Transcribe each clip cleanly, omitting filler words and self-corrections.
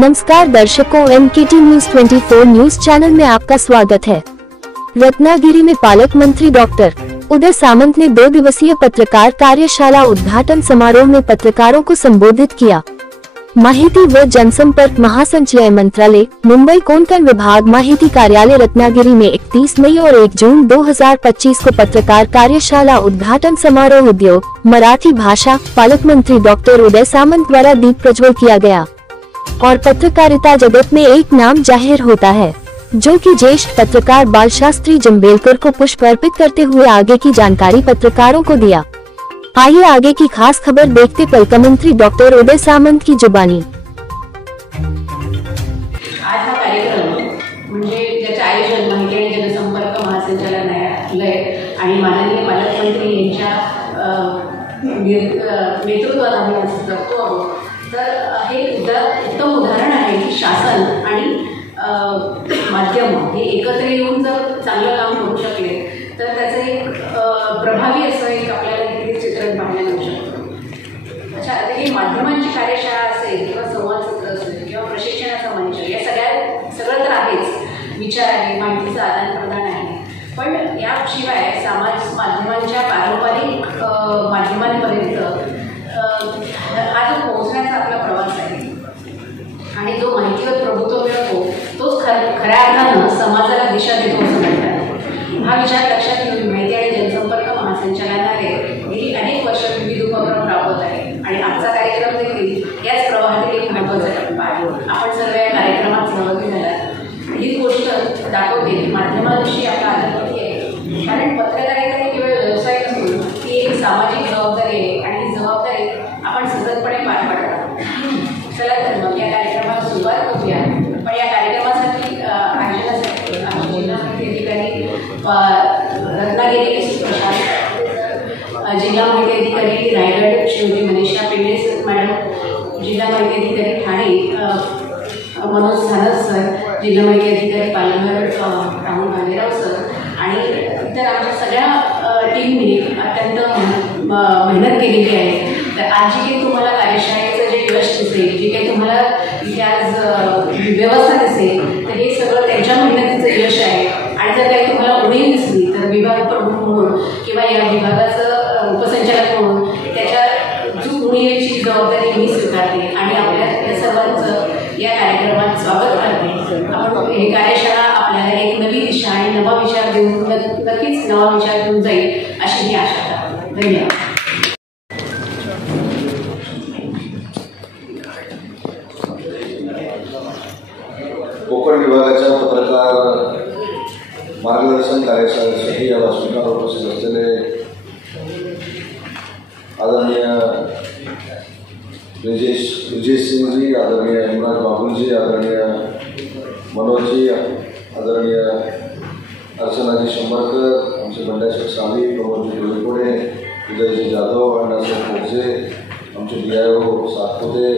नमस्कार दर्शकों, MKT news 24 news channel में आपका स्वागत है। रत्नागिरी में पालक मंत्री डॉक्टर उदय सामंत ने 2 दिवसीय पत्रकार कार्यशाला उद्घाटन समारोह में पत्रकारों को संबोधित किया। माहिती व जनसंपर्क महासंचालय मंत्रालय, मुंबई कोंकण विभाग माहिती कार्यालय रत्नागिरी में 31 मई और 1 जून 2025 को पत्रकार कार्यशाला उद्घाटन समारोह उद्योग मराठी भाषा पालक मंत्री डॉक्टर उदय सामंत द्वारा दीप प्रज्वल किया गया और पत्रकारिता जगत में एक नाम जाहिर होता है, जो कि ज्येष्ठ पत्रकार बालशास्त्री जंबेलकर को पुष्प अर्पित करते हुए आगे की जानकारी पत्रकारों को दिया। आइए आगे की खास खबर देखते पालक मंत्री डॉक्टर उदय सामंत की जुबानी। आज हा कार्यक्रम म्हणजे ज्याचे आयोजन माहिती आणि जनसंपर्क महासंचालनालय आणि माननीय पालकमंत्री यांच्या नेतृत्वात आम्ही आज करतो आहोत। तर हे उत्तम उदाहरण आहे की शासन आणि माध्यम हे एकत्र येऊन जर चांगलं काम करू शकले तर त्याचं एक प्रभावी असं एक आपल्याला इथे चित्रण पाहायला मिळू शकतं। अच्छा, आता ही माध्यमांची कार्यशाळा असेल किंवा संवाद सत्र असेल किंवा प्रशिक्षणाचा मंच, या सगळं तर आहेच, विचार आहे, माहितीचं आदान प्रदान आहे, पण याशिवाय समाज माध्यमांच्या पारंपरिक माध्यमांपर्यंत हा जो पोहोचण्याचा आपला प्रवास आहे आणि जो माहितीवर प्रभुत्व मिळतो तोच खऱ्या अर्थानं समाजाला दिशा देतो असं म्हणतात। हा विचार लक्षात घेऊन माहिती आणि जनसंपर्क महासंचालनालय गेली अनेक वर्ष विविध उपक्रम राबवत आहे आणि आजचा कार्यक्रम देखील याच प्रवाहातील एक महत्त्वाचा टप्पा आहे। आपण सर्व या कार्यक्रमात सहभागी झालात ही गोष्ट दाखवते की माध्यमांविषयी आपला आदर किती आहे, कारण पत्रकारिता केवळ व्यवसाय नसून ती एक सामाजिक जबाबदारी आहे आणि ही जबाबदारी आपण सततपणे पार पाडतो। चला तर मग या कार्यक्रमाला सुरुवात करूया। पण या कार्यक्रमासाठी आयोजनासाठी आमचे जिल्हा माहिती अधिकारी रत्नागिरी जिल्हा माहिती अधिकारी रायगड श्रीमती मनीषा पेंडे मॅडम, जिल्हा माहिती अधिकारी ठाणे मनोज सानस सर, जिल्हा माहिती अधिकारी पालघर राहुल भालेराव सर आणि इतर आमच्या सगळ्या टीमने अत्यंत मेहनत केलेली आहे। तर आज जी काही तुम्हाला कार्यशाळेचं जे यश दिसेल, जे काही तुम्हाला इथे आज व्यवस्था दिसेल, तर हे सगळं त्यांच्या मेहनतीचं यश आहे। आणि जर काही तुम्हाला उणीव दिसली तर विभाग प्रमुख म्हणून किंवा या विभागाचं उपसंचालक म्हणून त्याच्या उणीवेची जबाबदारी मी स्वीकारते आणि आपल्या या सर्वांचं या कार्यक्रमात स्वागत करते। आपण हे कार्यशाळा आपल्याला एक नवी दिशा आणि नवा विचार देऊन नक्कीच नवा विचार देऊन जाईल अशी मी आशा करते। धन्यवाद। कोकण विभागाच्या पत्रकार मार्गदर्शन कार्यशाळेसाठी या व्यासपीठावर उपस्थित असलेले आदरणीय विजय सिंहजी, आदरणीय इमरान बाबूजी, आदरणीय मनोजजी, आदरणीय अर्चनाजी शंभरकर, आमचे बंड्याशेठ साली, प्रमोदजी डोईकोडे, उदयजी जाधव, अण्णासाहेब मोगजे, आमचे DIO Satpute,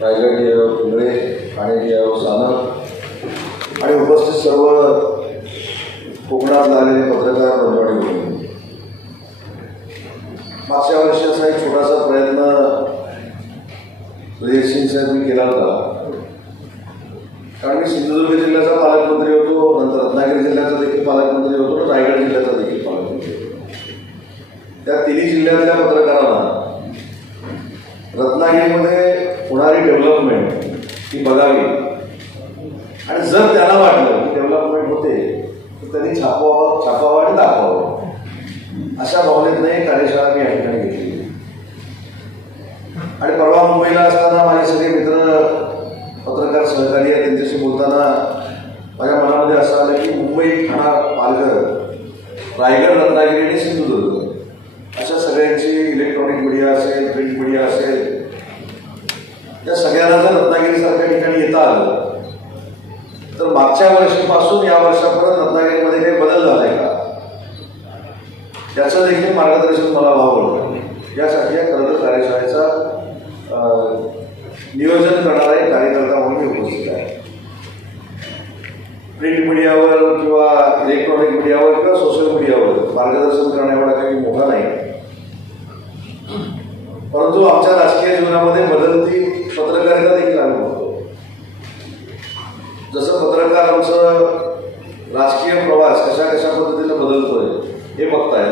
Raigad DIO Pingale, Thane DIO Sanap आणि उपस्थित सर्व कोकणात आलेले पत्रकार बंधू, मागच्या वर्षी असा एक छोटासा प्रयत्न विजय सिंग साहेबांनी केला होता, कारण मी सिंधुदुर्ग जिल्ह्याचा पालकमंत्री होतो, नंतर रत्नागिरी जिल्ह्याचा देखील पालकमंत्री होतो आणि रायगड जिल्ह्याचा देखील पालकमंत्री होतो। त्या तिन्ही जिल्ह्यातल्या पत्रकारांना रत्नागिरीमध्ये होणारी डेव्हलपमेंट ही बघावी आणि जर त्याला वाटलं की डेव्हलपमेंट होते तर त्यांनी छापावं आणि दाखवावं, अशा भावनेतनं कार्यशाळा मी या ठिकाणी घेतली। आणि परवा मुंबईला असताना माझे सगळे मित्र पत्रकार सहकारी आहेत, त्यांच्याशी बोलताना माझ्या मनामध्ये असं आलं की मुंबई, ठाणा, पालघर, रायगड, रत्नागिरी आणि सिंधुदुर्ग अशा सगळ्यांची इलेक्ट्रॉनिक मीडिया असेल, प्रिंट मीडिया असेल, या सगळ्यांना जर रत्नागिरीसारख्या ठिकाणी येता आलं तर मागच्या वर्षीपासून या वर्षापर्यंत रत्नागिरीमध्ये काही बदल झाला आहे का याचं देखील मार्गदर्शन मला व्हावं, यासाठी या खरं तर कार्यशाळेचा नियोजन करणारा एक कार्यकर्ता म्हणून मी उपस्थित आहे। प्रिंट मीडियावर किंवा इलेक्ट्रॉनिक मीडियावर किंवा सोशल मीडियावर मार्गदर्शन करण्या एवढा काही मोठा नाही, परंतु आमच्या राजकीय जीवनामध्ये बदलती पत्रकारिता देखील आम्ही बघतो। जसं पत्रकारांचं राजकीय प्रवास कशा कशा पद्धतीनं बदलतोय हे बघताय,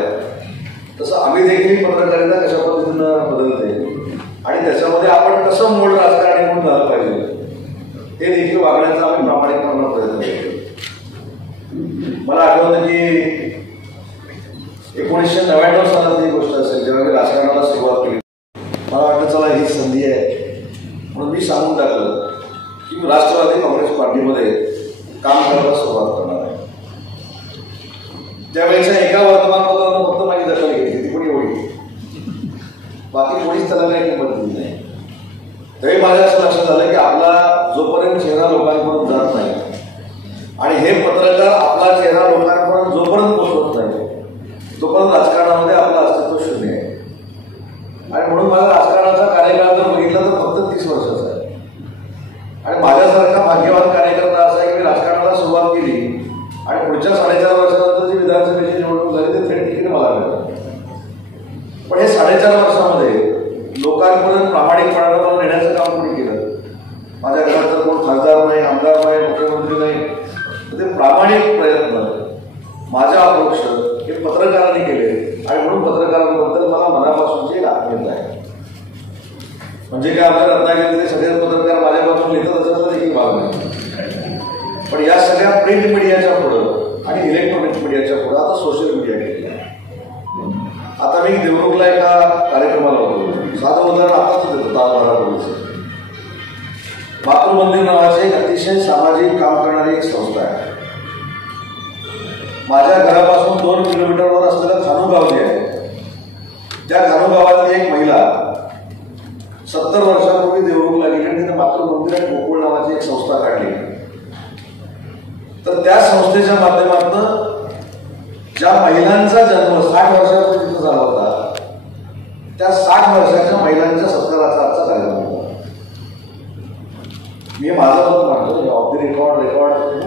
तसं आम्ही देखील पत्रकारिता कशा पद्धतीनं बदलते आणि त्याच्यामध्ये आपण कसं मूळ राजकारणी म्हणून झालं पाहिजे हे देखील वागण्याचा आम्ही प्रामाणिकपणे प्रयत्न करतो. मला आठवतं की 1999 सालात ही गोष्ट असेल जेव्हा मी राजकारणाला सुरुवात केली. मला वाटतं चला ही संधी आहे म्हणून मी सांगून टाकलं की मी राष्ट्रवादी काँग्रेस पार्टीमध्ये काम करायला सुरुवात करणार आहे. त्यावेळेच्या एका वर्तमानपत्रानं फक्त माझी दखल घेतली, ती पण एवढी, बाकी कोणीच त्याला काही किंमत दिली नाही. तरी माझ्या असं लक्षात आलं की आपला जोपर्यंत चेहरा लोकांपर्यंत जात नाही आणि हे पत्रकार आपला चेहरा लोकांपर्यंत जोपर्यंत पोहोचवत नाही तोपर्यंत राजकारणामध्ये आपलं अस्तित्व शून्य आहे. आणि म्हणून माझा राजकारणाचा कार्यकाळ जर बघितला तर फक्त 30 वर्षाचा आहे. आणि माझ्यासारखा भाग्यवान कार्यकर्ता असा आहे की मी राजकारणाला सुरुवात केली आणि पुढच्या 4.5 वर्षानंतर जी विधानसभेची निवडणूक झाली ते थेट तिकीट मला मिळालं. पण हे 4.5 वर्षामध्ये लोकांपर्यंत प्रामाणिकपणानं मला नेण्याचं काम कोणी केलं? माझ्या घरात तर कोण खासदार नाही, आमदार नाही, मुख्यमंत्री नाही, ते प्रामाणिक प्रयत्न माझ्या अपरोक्ष हे पत्रकारांनी केले आणि म्हणून पत्रकारांबद्दल मला मनापासूनची एक आत्मीयता आहे. म्हणजे काय आपल्या रत्नागिरीतले सगळे पत्रकार माझ्यापासून लिहितात असं तर देखील भाग नाही. पण या सगळ्या प्रिंट मीडियाच्या पुढं आणि इलेक्ट्रॉनिक मीडियाच्या पुढं आता सोशल मीडिया केली आहे. आता मी देवरुखला एका कार्यक्रमाला होतो, साधं उदाहरण आताच देतो ताजमहालापूर्वीचं. मातृमंदिर नावाचे एक अतिशय सामाजिक काम करणारी एक संस्था आहे. माझ्या घरापासून 2 किलोमीटरवर असलेलं खानू गाव जे आहे त्या खानू गावातली एक महिला 70 वर्षापूर्वी देवरुखला गेली आणि तिने मातृमंदिर आणि गोकुळ नावाची एक संस्था काढली. तर त्या संस्थेच्या माध्यमातून ज्या महिलांचा जन्म 60 वर्षापूर्वी तिथं झाला होता त्या 60 वर्षाच्या महिलांच्या सत्काराचा आजचा कार्यक्रम होता. मी माझं मत मांडतो, ऑफ द रेकॉर्ड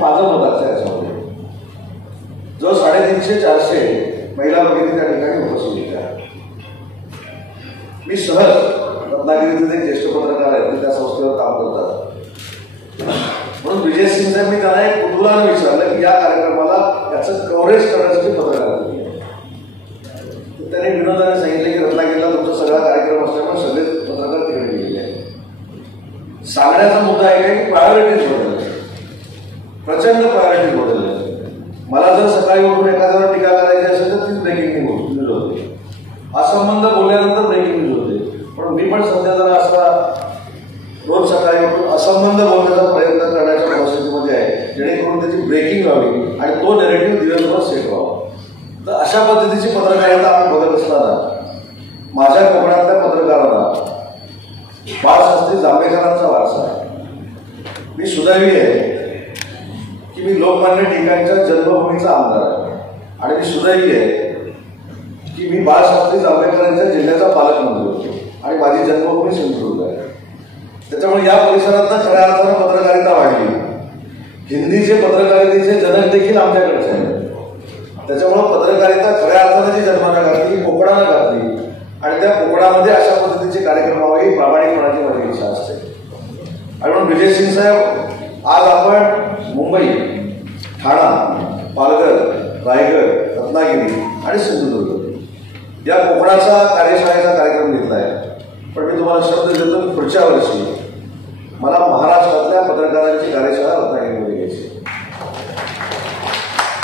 माझं मत आहे याच्यामध्ये. जो 350-400 महिला भगिनी त्या ठिकाणी उपस्थित होत्या. मी सहज रत्नागिरीचे एक ज्येष्ठ पत्रकार आहेत ते त्या संस्थेवर काम करतात म्हणून विजय सिंग साहेब मी त्यांना एक कुतूहलाने विचारलं की या कार्यक्रमाला याचं कव्हरेज करण्यासाठी पत्रकार त्यांनी विनोदाने सांगितलं की रत्नागिरीला तुमचा सगळा कार्यक्रम असल्यामुळे सगळे पत्रकार तिकडे गेलेले आहेत. सांगण्याचा मुद्दा आहे की प्रायोरिटीज बदलल्या, प्रचंड प्रायोरिटीज बदलल्या. मला जर सकाळी उठून एखाद्यावर टीका करायची असेल तर ती ब्रेकिंग न्यूज होते, असंबंध बोलल्यानंतर ब्रेकिंग न्यूज होते. पण मी पण सध्या जरा असा रोज सकाळी उठून असंबंध बोलण्याचा प्रयत्न करण्याच्या परिस्थितीमध्ये आहे जेणेकरून त्याची ब्रेकिंग व्हावी आणि तो नेरेटिव्ह दिवसभर सेट व्हावा. तर अशा पद्धतीची पत्रकारिता आम्ही बघत असताना माझ्या कोकणातल्या पत्रकारांना बाळशास्त्री जांभेकरांचा वारसा आहे. मी सुदैवी आहे की मी लोकमान्य टिळकांच्या जन्मभूमीचा आमदार आहे आणि मी सुदैवी आहे की मी बाळशास्त्री जांभेकरांच्या जिल्ह्याचा पालकमंत्री होतो आणि माझी जन्मभूमी सिंधुदुर्ग आहे. त्याच्यामुळे या परिसरातनं खऱ्या अर्थानं पत्रकारिता वाढली. हिंदीचे पत्रकारितेचे जनक देखील आमच्याकडचे आहेत. त्याच्यामुळं पत्रकारिता खऱ्या अर्थानं जी जन्माला घातली कोकणाला घातली आणि त्या कोकणामध्ये अशा पद्धतीचे कार्यक्रम व्हावे ही प्रामाणिकपणाची माझी इच्छा असते. आणि म्हणून विजय सिंग साहेब आज आपण मुंबई, ठाणा, पालघर, रायगड, रत्नागिरी आणि सिंधुदुर्ग या कोकणाचा कार्यशाळेचा कार्यक्रम घेतला आहे. पण मी तुम्हाला शब्द देतो की पुढच्या वर्षी मला महाराष्ट्रातल्या पत्रकारांची कार्यशाळा रत्नागिरीमध्ये घ्यायची.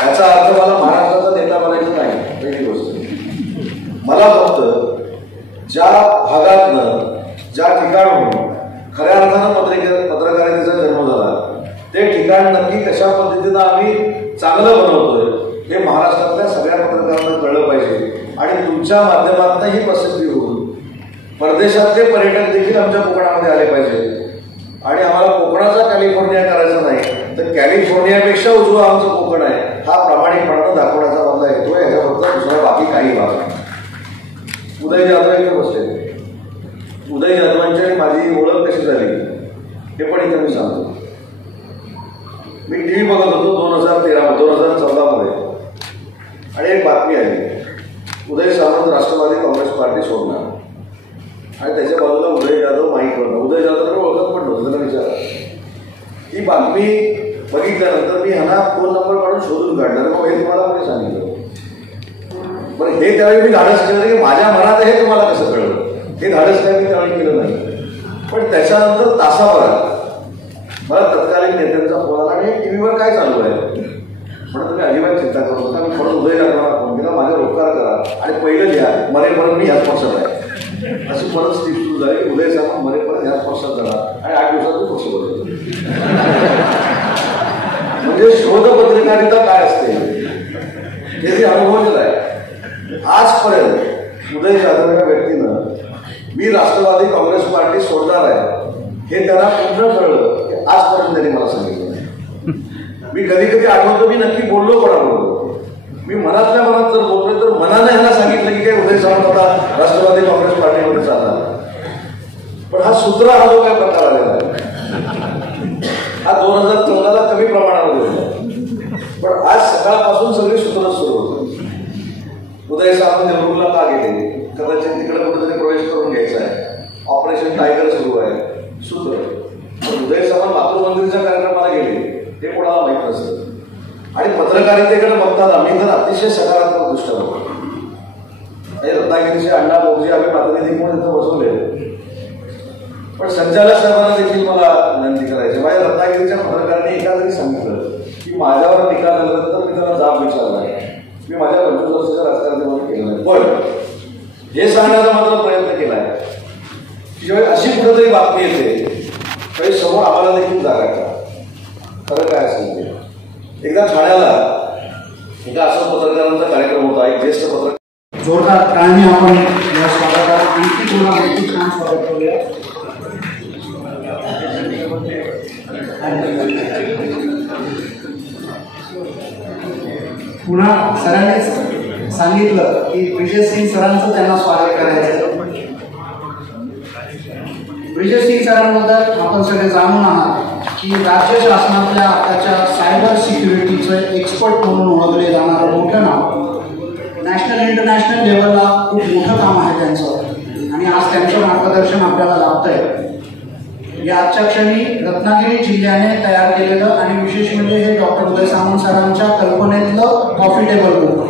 याचा अर्थ मला महाराष्ट्राचा नेता बनायचं नाही, पहिली गोष्ट. मला फक्त ज्या भागातनं ज्या ठिकाणहून खऱ्या अर्थानं पत्रकारितेचा जन्म झाला ते ठिकाण नक्की कशा पद्धतीनं आम्ही चांगलं बनवतोय हे महाराष्ट्रातल्या सगळ्या पत्रकारांना कळलं पाहिजे. आणि तुमच्या माध्यमातून ही प्रसिद्धी होऊन परदेशातले पर्यटक देखील आमच्या कोकणामध्ये आले पाहिजे. आणि आम्हाला कोकणाचा कॅलिफोर्निया करायचा नाही तर कॅलिफोर्नियापेक्षा उजवं आमचं कोकण आहे हा प्रामाणिकपणानं दाखवण्याचा माझा हेतू आहे. ह्याच्याबद्दल दुसरा बाकी काही भाग नाही. उदय जाधव इथे बसले. उदय जाधवांची आणि माझी ओळख कशी झाली हे पण इथे मी सांगतो. मी टीव्ही बघत होतो 2014 मध्ये आणि एक बातमी आली, उदय सामंत राष्ट्रवादी काँग्रेस पार्टी सोडणार आणि त्याच्या बाजूला उदय जाधव माईक करणार. उदय जाधव ओळखत पण नव्हतं, त्यांना विचारा. ही बातमी बघितल्यानंतर मी ह्यांना फोन नंबर काढून शोधून काढला. मग हे तुम्हाला कोणी सांगितलं? पण हे त्यावेळी मी धाडस केलं की माझ्या मनात हे तुम्हाला कसं कळलं? हे धाडस काय मी त्यावेळी केलं नाही. पण त्याच्यानंतर तासाभरात मला तत्कालीन नेत्यांचा फोन आला आणि टीव्हीवर काय चालू आहे म्हणून तुम्ही अजिबात चिंता करू नका. मी परत उदय राहणार फोन केला, माझ्यावर उपकार करा आणि पहिलं लिहा मरेपर्यंत मी ह्याच पक्षात आहे. अशी परत स्थिती सुरू झाली की उदय साहेब मरेपर्यंत ह्याच पक्षात जाणार आणि 8 दिवसात मी पक्ष बदलतो. म्हणजे शोधपत्रिकारिता काय असते हे मी अनुभवलेलं आहे. आजपर्यंत उदय जाधव या व्यक्तीनं मी राष्ट्रवादी काँग्रेस पार्टी सोडणार आहे हे त्यांना पूर्ण कळलं की आजपर्यंत त्यांनी मला सांगितलं नाही. मी कधी कधी आठवतो मी नक्की बोललो कोणाबरोबर. मी मनातल्या मनात जर बोलतोय तर मनाने ह्यांना सांगितलं की काय उदय सामंत आता राष्ट्रवादी काँग्रेस पार्टीमध्ये चालणार. पण हा सूत्र हा जो काय प्रकार आलेला आहे हा 2014ला कमी प्रमाणामध्ये होता. पण आज सकाळपासून सगळी सूत्र सुरू होतं. उदय सामंत नेहरूला का गेले? कदाचित तिकडे कुठेतरी प्रवेश करून घ्यायचा आहे. ऑपरेशन टायगर सुरू आहे. सूत्र उदय सामंत लातूर मंदिरच्या कार्यक्रमाला गेले ते कोणाला माहीत नसतं. आणि पत्रकारितेकडे बघताना मी तर अतिशय सकारात्मक दृष्टी होतो. रत्नागिरीचे अण्णा बोगजे आम्ही प्रातिनिधिक म्हणून इथं बसवले. पण संचालक साहेबांना देखील मला विनंती करायची. माझ्या रत्नागिरीच्या पत्रकारांनी एका जरी सांगितलं की माझ्यावर टीका झाल्यानंतर मी त्याला जाब विचारला. मी माझ्या 25 वर्षाच्या राजकारणामध्ये केलं नाही. पण हे सांगण्याचा मात्र प्रयत्न केला आहे की जेव्हा अशी कुठेतरी बातमी येते काही समोर आम्हाला देखील जागायचा खरं काय असेल ते. एकदा ठाण्याला एका असं पत्रकारांचा कार्यक्रम होता. एक ज्येष्ठ पत्रकार जोरदार टाळणी आपण या स्वागताला आणखी पुन्हा आणखी छान स्वागत करूया. पुन्हा सरांनीच सांगितलं की ब्रिजेश सिंग सरांचं त्यांना स्वागत करायचं. ब्रिजेश सिंग सरांबद्दल आपण सगळे जाणून आहात की राज्य शासनातल्या आताच्या सायबर सिक्युरिटीचं एक्सपर्ट म्हणून ओळखले जाणारं मोठं नाव. नॅशनल इंटरनॅशनल लेवलला खूप मोठं काम आहे त्यांचं आणि आज त्यांचं मार्गदर्शन आपल्याला लाभतंय. या आजच्या क्षणी रत्नागिरी जिल्ह्याने तयार केलेलं आणि विशेष म्हणजे हे डॉक्टर उदय सामंत सरांच्या कल्पनेतलं कॉफी टेबल बुक.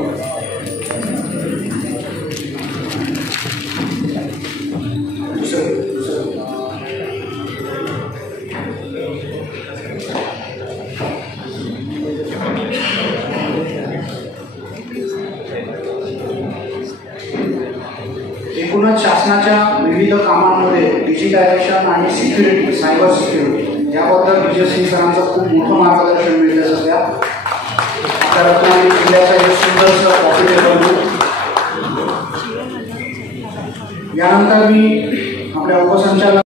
एकूणच शासनाच्या विविध कामांमध्ये डिजिटायझेशन आणि सिक्युरिटी, सायबर सिक्युरिटी याबद्दल विजय सिंग सरांचं खूप मोठं मार्गदर्शन मिळतं. सध्या आपल्या रत्नागिरी जिल्ह्याचा